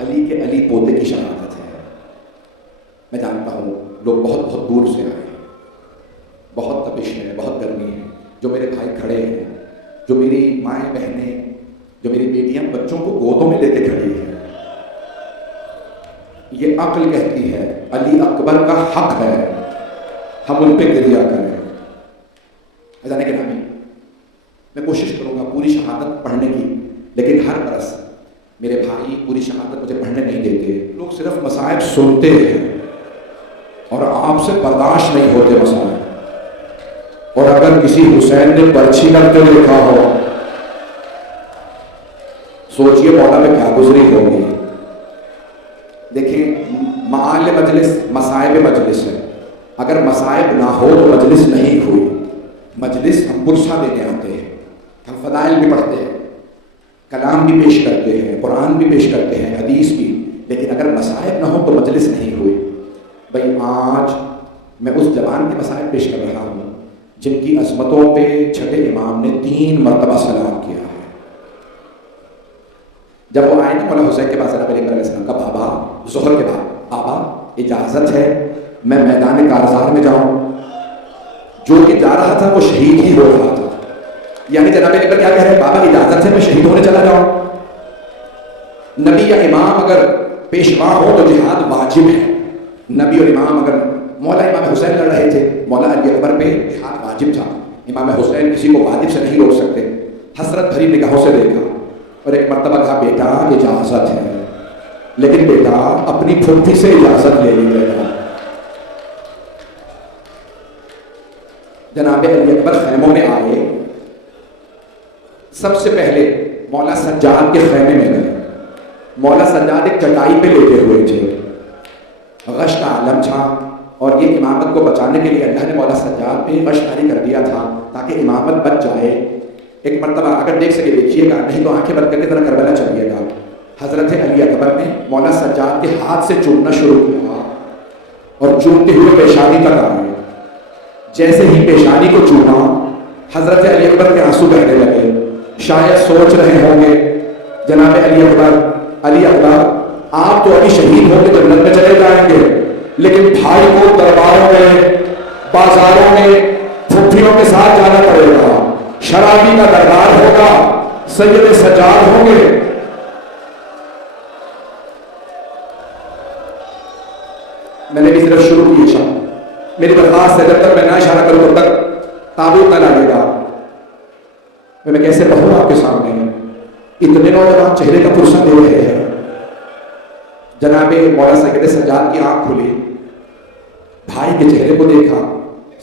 علی کے علی پوتے کی شہادت ہے۔ میں جانتا ہوں لوگ بہت بہت دور سے آئے ہیں، بہت تپش ہے، بہت گرمی ہے، جو میرے بھائی کھڑے ہیں، جو میری مائیں بہنیں، جو میری بیٹیاں بچوں کو گودوں میں لے کے کھڑی ہیں، یہ عقل کہتی ہے علی اکبر کا حق ہے ہم ان پہ گریہ کریں۔ جانے کے نامی میں کوشش کروں گا پوری شہادت پڑھنے کی، لیکن ہر برس میرے بھائی پوری شہادت مجھے پڑھنے نہیں دیتے۔ لوگ صرف مصائب سنتے ہیں اور آپ سے برداشت نہیں ہوتے مصائب، اور اگر کسی حسین نے برچھی کرتے دیکھا ہو سوچئے مولا پہ کیا گزری ہوگی۔ دیکھیں معال مجلس مصائب مجلس ہے، اگر مصائب نہ ہو تو مجلس نہیں ہوئی۔ مجلس ہم پرسہ دینے آتے ہیں، ہم فضائل بھی پڑھتے ہیں، کلام بھی پیش کرتے ہیں، قرآن بھی پیش کرتے ہیں، حدیث بھی، لیکن اگر مصائب نہ ہو تو مجلس نہیں ہوئی۔ بھائی آج میں اس جوان کے مصائب پیش کر رہا ہوں جن کی عظمتوں پہ چھٹے امام نے 3 مرتبہ سلام کیا ہے۔ جب وہ آئے نا مولا حسین کے پاس جناب علی علیہ السلام کا بابا ظہر کے بعد، بابا اجازت ہے میں میدان کارزار میں جاؤں؟ جو کہ جا رہا تھا وہ شہید ہی ہو رہا تھا، یعنی جناب علی کیا کہہ رہے ہیں، بابا اجازت ہے میں شہید ہونے چلا جاؤں؟ نبی یا امام اگر پیشوا ہو تو جہاد واجب ہے۔ نبی اور امام اگر مولا امام حسین لڑ رہے تھے، مولا علی اکبر پہ جہاد واجب تھا، امام حسین کسی کو واجب سے نہیں روک سکتے۔ حسرت بھری نگاہوں سے دیکھا اور ایک مرتبہ کہا بیٹا اجازت ہے، لیکن بیٹا اپنی پھوپھی سے اجازت لے لیجیے گا۔ جناب علی اکبر خیموں میں آئے، سب سے پہلے مولا سجاد کے خیمے میں گئے۔ مولا سجاد ایک چٹائی پہ لیٹے ہوئے تھے، غش کا عالم تھا، اور یہ امامت کو بچانے کے لیے اللہ نے مولا سجاد پہ غش جاری کر دیا تھا تاکہ امامت بچ جائے۔ ایک مرتبہ اگر دیکھ سکے دیکھیے گا، نہیں تو آنکھیں بند کر کے ذرا کربلا چلیے گا۔ حضرت علی اکبر نے مولا سجاد کے ہاتھ سے چومنا شروع کیا اور چومتے ہوئے پیشانی تک آئے۔ جیسے ہی پیشانی کو چوما حضرت علی اکبر کے آنسو بہنے لگے۔ شاید سوچ رہے ہوں گے جناب علی اکبر آپ تو ابھی شہید ہو کے جنت میں چلے جائیں گے، لیکن بھائی کو درباروں میں، بازاروں میں پھوپھیوں کے ساتھ جانا پڑے گا، شرابی کا دربار ہوگا، سید سجاد ہوں گے۔ میں نے بھی صرف شروع کی شاہ، میری درخواست ہے جب تک میں نہ اشارہ کروں تب تک تابوت نہ لگے گا۔ میں کیسے پڑھوں آپ کے سامنے، اتنے نوجوان چہرے کا پرسہ دے رہے ہیں۔ جناب مولا سید سجاد کی آنکھ کھلی، بھائی کے چہرے کو دیکھا،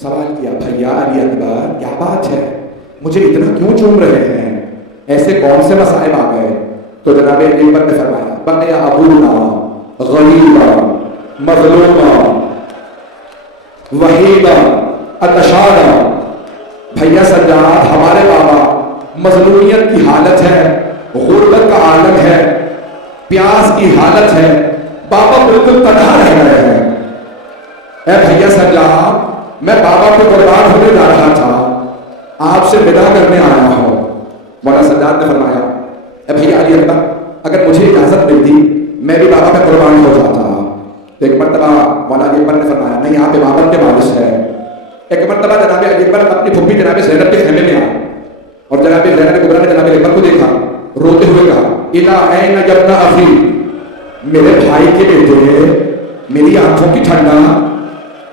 سوال کیا بھیا علی اکبر کیا بات ہے، مجھے اتنا کیوں چوم رہے ہیں، ایسے کون سے مصائب آ گئے؟ تو جناب علی اکبر نے فرمایا بقي ابونا غریبا مظلوما وحیدا اتشادا، بھیا سجاد ہمارے بابا مظلومیت کی حالت ہے، غربت کا عالم ہے، پیاس کی حالت ہے، بابا بالکل تنہا رہ گئے ہیں۔ اے بھیا سجاد میں بابا کو قربان ہونے جا رہا تھا، آپ سے ودا کرنے آیا ہوں۔ مولا سجاد نے فرمایا اے بھیا علی اکبر اگر مجھے اجازت ملتی میں بھی بابا کا قربان ہو جاتا۔ تو ایک مرتبہ مولا علی اکبر نے فرمایا نہیں آپ امامت کے وارث ہیں۔ ایک مرتبہ جناب علی اکبر اپنی پھوپھی جناب زینب کے خیمے میں آئے اور جناب زینب کبریٰ نے جناب علی اکبر کو دیکھا، روتے ہوئے کہا الا این ابن اخی، میرے بھائی کے بیٹے میری آنکھوں کی ٹھنڈا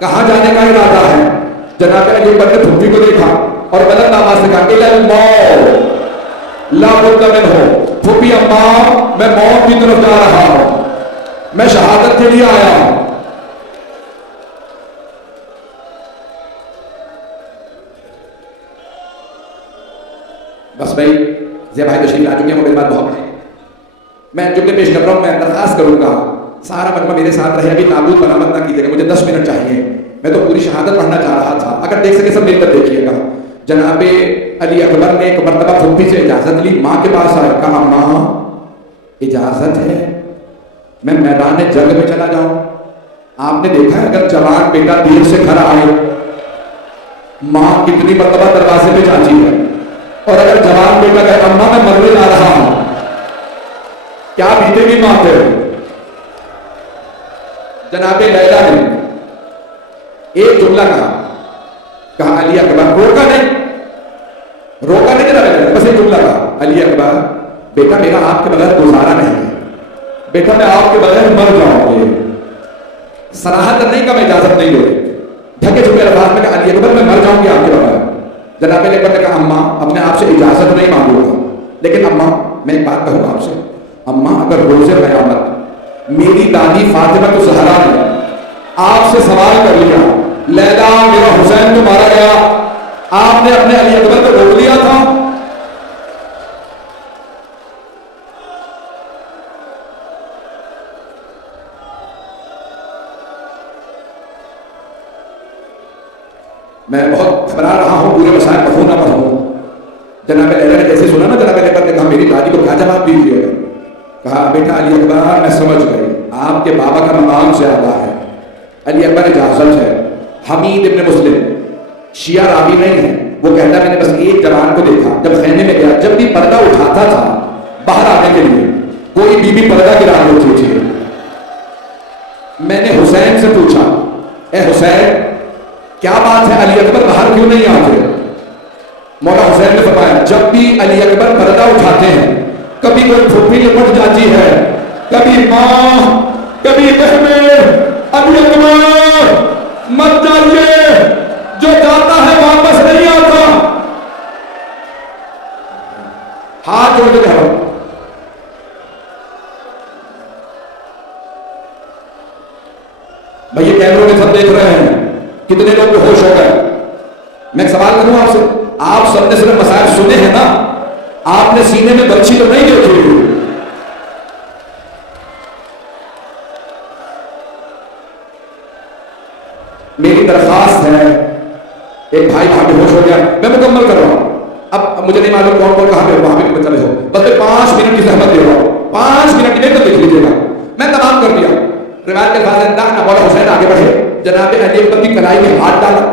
کہاں جانے کا ارادہ ہے؟ جناب علی اکبر نے پھوپھی کو دیکھا اور بلند آواز سے کہا الا الموت لا بد منہ، پھوپھی اماں میں موت کی طرف جا رہا ہوں، میں شہادت کے لیے آیا ہوں۔ بس بھائی زیا بھائی تشریف لا چکے ہیں، میری بات بہت ہے، میں جملے پیش کر رہا ہوں، میں درخواست کروں گا سارا مجمع میرے ساتھ رہے، ابھی تابوت برآمد نہ کیجیے گا، مجھے 10 منٹ چاہیے، میں تو پوری شہادت پڑھنا چاہ رہا تھا، اگر دیکھ سکے سب مل کر دیکھیے گا۔ جناب علی اکبر نے ایک مرتبہ پھوپھی سے اجازت لی، ماں کے پاس آئے، کہا ماں اجازت ہے میں میدان جنگ میں چلا جاؤں؟ آپ نے دیکھا ہے اگر جوان بیٹا دیر سے گھر آئے ماں کتنی مرتبہ دروازے پہ جاتی ہے، اور اگر جوان بیٹا کہے اماں میں مرنے جا رہا ہوں، کیا بیتے گی ماں پہ؟ جناب لیلا نے ایک جملہ کہا علی اکبر، روکا نہیں جناب لیلا، بس ایک جملہ کہا، علی اکبر بیٹا میرا آپ کے بغیر گزارا نہیں ہے، بیٹا میں آپ کے بغیر مر جاؤں گے. صراحت نہیں کا میں اجازت نہیں دے، ڈھکے چھپے الفاظ میں کہا علی اکبر میں مر جاؤں گی آپ کے بغیر. جناب علی اکبر نے کہا اماں اپنے آپ سے اجازت نہیں مانگوں گا، لیکن اماں میں ایک بات کہوں آپ سے، اماں اگر روز قیامت میری دادی فاطمہ الزہرا نے آپ سے سوال کر لیا لیلا میرا حسین تو مارا گیا، آپ نے اپنے علی اکبر کو روک لیا تھا، میں بہت گھبرا رہا ہوں، پورے مسائل پڑھوں نہ پڑھوں. جناب لیلا نے جیسے سنا نا، جناب علی اکبر نے کہا میری دادی کو کیا جواب دیجیے گا؟ کہا بیٹا علی اکبر میں سمجھ گئی، آپ کے بابا کا مقام زیادہ ہے. علی اکبر اجازت ہے. حمید ابن مسلم شیعہ راوی نہیں ہے، وہ کہتا ہے میں نے بس ایک جوان کو دیکھا جب خیمے میں گیا، جب بھی پردہ اٹھاتا تھا باہر آنے کے لیے کوئی بی بی پردہ گرا ہوتی تھی. میں نے حسین سے پوچھا اے حسین کیا بات ہے علی اکبر باہر کیوں نہیں آتے؟ مولا حسین نے فرمایا جب بھی علی اکبر پردہ اٹھاتے ہیں کبھی کوئی پھوپھی لپٹ جاتی ہے، کبھی ماں کبھی بہنیں، علی اکبر مت جائیے، جو جاتا ہے واپس نہیں آتا. ہاتھ جوڑ کے کہو بھائی، یہ کیمروں میں سب دیکھ رہے ہیں، کتنے لوگ کو ہوش ہو گئے. میں ایک سوال کروں آپ سے، آپ سب نے صرف مسائل سنے ہیں نا، آپ نے سینے میں برچھی تو نہیں دیکھی؟ میری درخواست ہے، ایک بھائی وہاں بے ہوش ہو گیا، میں مکمل کر رہا ہوں، اب مجھے نہیں معلوم کون کون کہاں پہ وہاں پہ چلے ہو، بس میں 5 منٹ کی زحمت دے رہا ہوں، 5 منٹ میں تو دیکھ لیجیے گا. میں تمام کر دیا. روایت کے الفاظ ہیں نہ مولا حسین آگے بڑھے، جناب علی اکبر کی کلائی میں ہاتھ ڈالا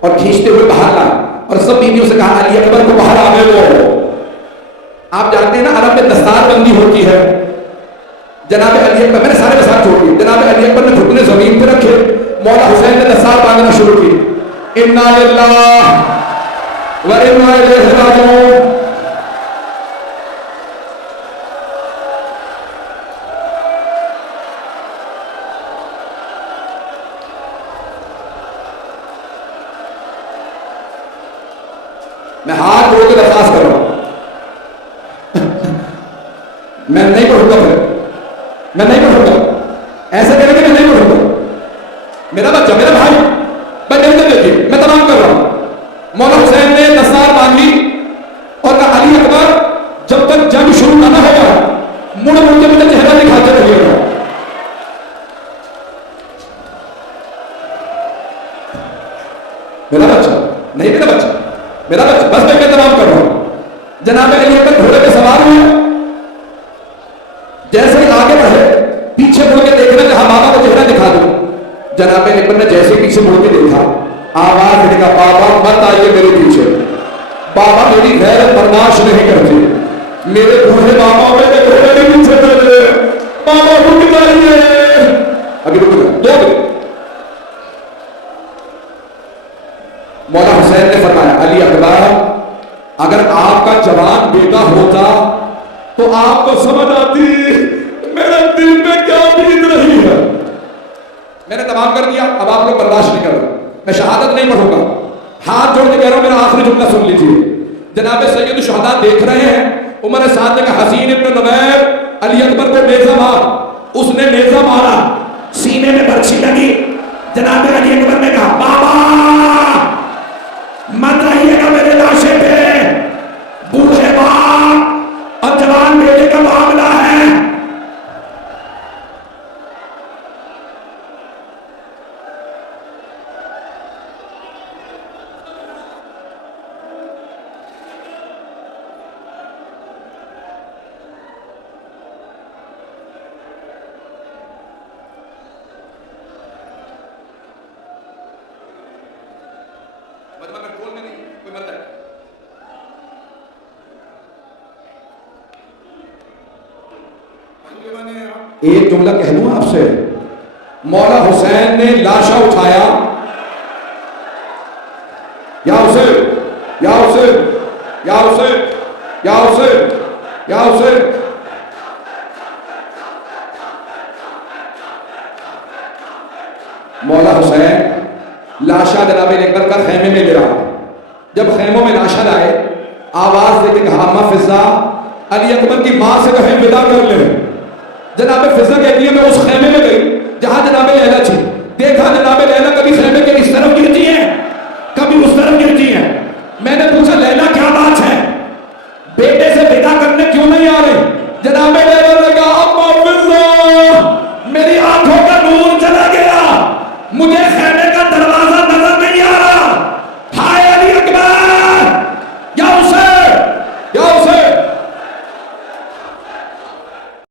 اور کھینچتے ہوئے باہر لایا اور سب بیویوں سے کہا علی اکبر کو باہر آنے دو. آپ جانتے ہیں نا عرب میں دستار بندی ہوتی ہے. جناب علی اکبر، میں نے سارے مسائل چھوڑ دیے، جناب علی اکبر نے گھٹنے زمین پہ رکھے، مولا حسین نے دستار باندھنا شروع کی. انا للہ و انا الیہ راجعون. میں ہاتھ جوڑ کے درخواست کر رہا ہوں، میں نہیں پڑھوں گا، پھر میں نہیں پڑھوں گا، ایسا کریں گے میں نہیں پڑھوں گا. میرا بچہ میرا بھائی میرے کو دیکھیے، میں تمام کر رہا ہوں. مولا حسین نے دستار باندھی اور کہا علی اکبر جب تک جنگ شروع نہ ہوگا مڑ مڑ کے مجھے چہرہ دکھاتے رہیے گا. میرا بچہ نہیں، میرا بچہ میرا بچہ، بس میں تمام کر رہا ہوں. جناب علی اکبر گھوڑے پہ سوار ہوئے، جیسے ہی آگے بڑھے پیچھے مڑ کے دیکھنا کہا بابا کو چہرہ دکھا دوں. جناب علی اکبر نے جیسے پیچھے مڑ کے دیکھا، آواز نے کہا بابا مت آئیے میرے پیچھے، بابا میری غیرت برداشت نہیں کرتے، میرے بوڑھے بابا میرے گھوڑے کے پیچھے چلے، بابا رک جائیے. ابھی رک جائے 2 منٹ. مولا حسین نے فرمایا علی اکبر اگر آپ کا جوان بیٹا ہوتا تو آپ کو سمجھ آتی میرے دل میں کیا بیت رہی ہے. میں نے تمام کر دیا، اب آپ لوگ برداشت نہیں کر رہے، میں شہادت نہیں پڑھوں گا. ہاتھ جوڑ کے کہہ رہا ہوں، میرا آخری جملہ سن لیجیے. جناب سید الشہداء دیکھ رہے ہیں، عمر سعد نے کہا حسین ابن نمیر علی اکبر کو نیزہ مار. اس نے نیزہ مارا، سینے میں برچھی لگی. جناب علی اکبر نے کہا بابا مت آئیے گا میرے لاشے پہ، بوڑھے باپ اور جوان بیٹے کا معاملہ ہے. ایک جملہ کہہ دوں آپ سے، مولا حسین نے لاشا اٹھایا، یا حسین یا حسین یا حسین یا حسین یا حسین. مولا حسین لاشا جناب لے کر خیمے میں لے رہا. جب خیموں میں لاشا لائے، آواز دے کے کہا اما فضا، علی اکبر کی ماں سے کہیں ودا کر لے. جناب فضا کہتی ہے میں اس خیمے میں گئی جہاں جناب لیلا تھی. دیکھا جناب لیلا